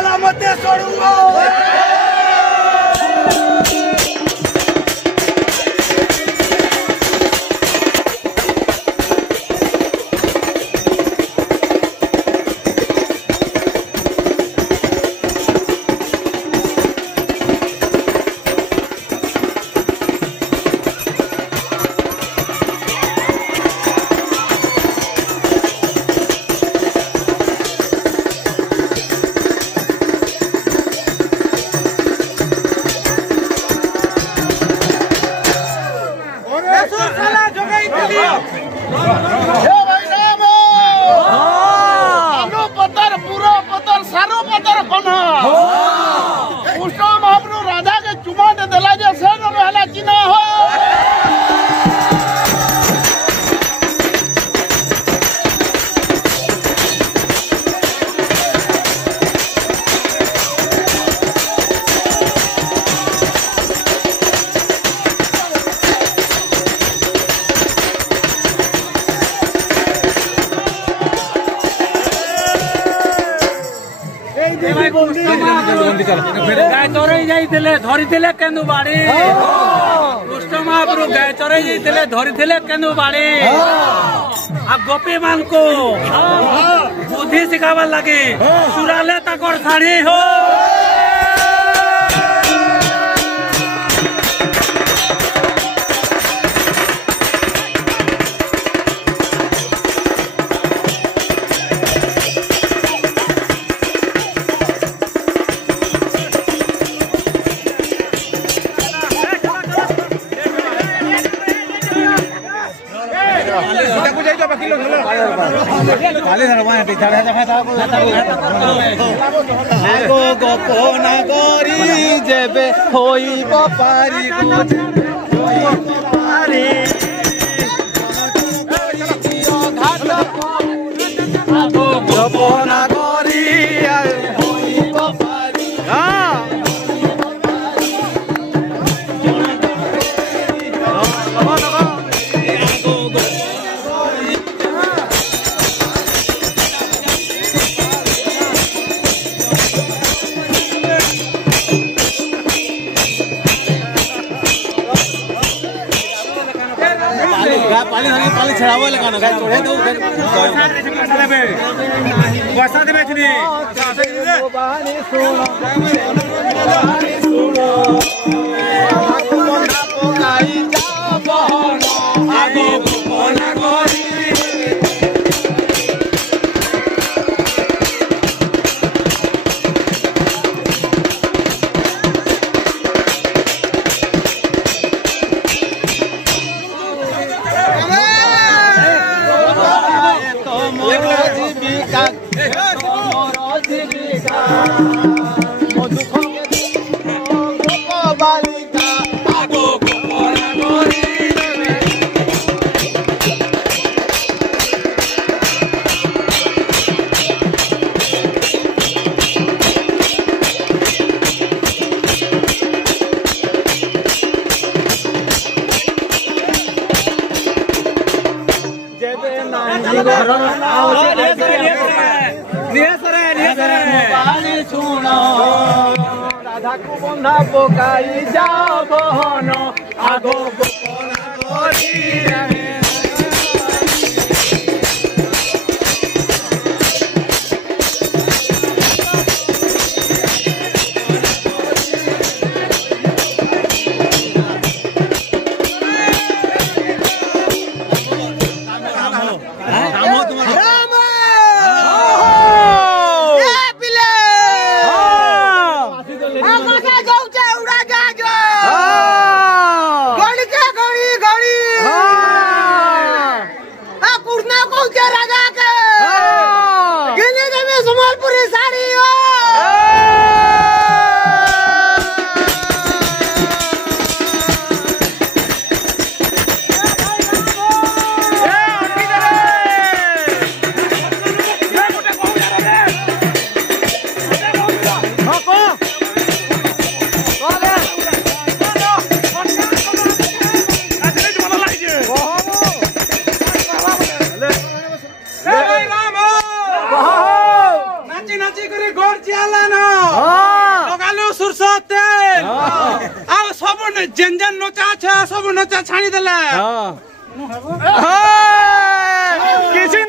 सलामते छोड़ूंगा। गाय चरई जाइए धरी केन्दु बाड़ी कृष्ण महाप्रभु गाय चरई जाइए धरी केन्दु बाड़ी आ गोपी मान को बुद्धि शिखावा लगे चुराले ताकर शाढ़ी हो आगो गोपन करी जेबे होइब पारी आगो गोपन करी होइब पारी पाली छड़ावो लगाना गाय छोड़े दो वर्षा दे बेचनी बानी सुनो बानी सुनो आगो बना पोकाई जा बहन आगो बना गोरी राधा को बंधा पोकाई जा बहन आगो गोपना करी आ सब जेन जेन नचा छ सब नचा छाणी देला किसी